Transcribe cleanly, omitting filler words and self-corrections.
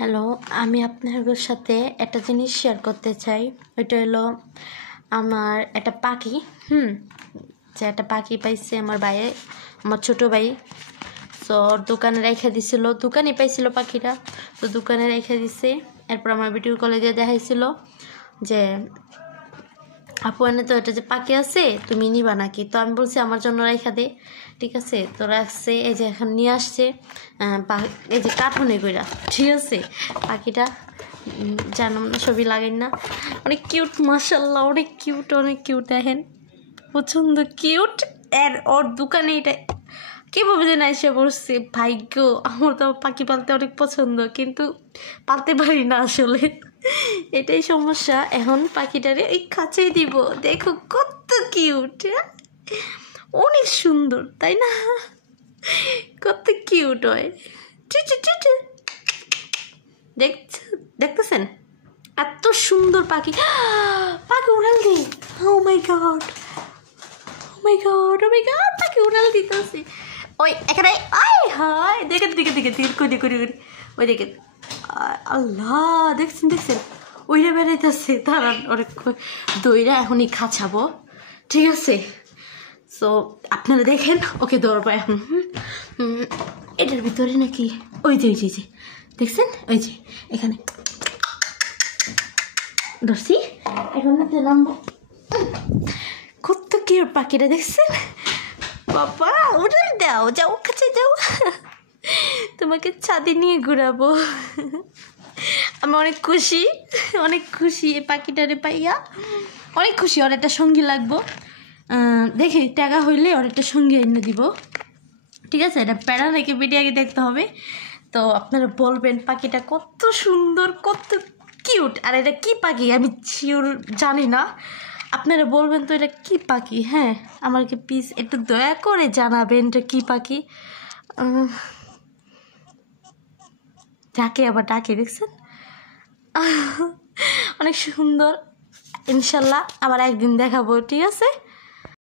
Hello, আমি আপনাদের সাথে একটা জিনিস শেয়ার করতে চাই। ওইটা হলো আমার একটা পাখি। যে একটা পাখি পাইছে আমার ভাইয়ে, আমার ছোটো ভাই। তো ওর দোকানে রেখে দিছিল, দোকানে পাইছিল পাখিটা, তো দোকানে রেখে দিছে। এরপর আমার ভিডিও কলে দিয়ে দেখাইছিল যে আপু এনে তো এটা যে পাখি আছে তুমি নিবা নাকি। তো আমি বলছি আমার জন্য রেখা দে, ঠিক আছে। তো রাখছে, এই যে এখন নিয়ে আসছে এই যে কার্টুনে কইরা, ঠিক আছে। পাখিটা জানাম না, ছবি লাগেন না, অনেক কিউট, মাশাআল্লাহ অনেক কিউট দেখেন, পছন্দ কিউট। আর ওর দোকানে এটা কীভাবে যেন এসে বসছে, ভাগ্য। আমার তো পাখি পালতে অনেক পছন্দ, কিন্তু পালতে পারি না আসলে, এটাই সমস্যা। এখন পাখিটারে এই কাছেই দিব, দেখো কত কিউট, অনেক সুন্দর তাই না, কত কিউট হয়। দেখতেছেন এত সুন্দর পাখি, পাখি উড়াল দি। ও মাই গড, পাখি উড়াল দিতেছে। ওই এখানে হায় দেখেন ওই দেখেন, আল্লাহ দেখছেন ওইটা বেড়াইতেছে। তারা অনেক দইরা এখনই খাঁচাবো, ঠিক আছে। সো আপনারা দেখেন, ওকে ধরবো এখন। এটার ভিতরে নাকি ওই যে দেখছেন, ওই যে এখানে ধরছি, এখন নামবো। কত কি পাখিটা দেখছেন, বাবা উড়াল দাও, যাও কাছে যাও, তোমাকে ছাদে নিয়ে ঘুরাবো। আমি অনেক খুশি এই পাখিটারে পাইয়া, অনেক খুশি। ওর একটা সঙ্গী লাগবো, দেখি টাকা হইলে ওর একটা সঙ্গী এনে দিব, ঠিক আছে। এটা প্যারা রেখে ভিডিওকে দেখতে হবে। তো আপনারা বলবেন পাখিটা কত সুন্দর, কত কিউট। আর এটা কি পাখি আমি শিওর জানি না, আপনারা বলবেন তো এটা কি পাখি। হ্যাঁ, আমাকে প্লিজ একটু দয়া করে জানাবেন এটা কি পাখি। ডাকে দেখছেন, অনেক সুন্দর। ইনশাল্লাহ আবার একদিন দেখাবো, ঠিক আছে।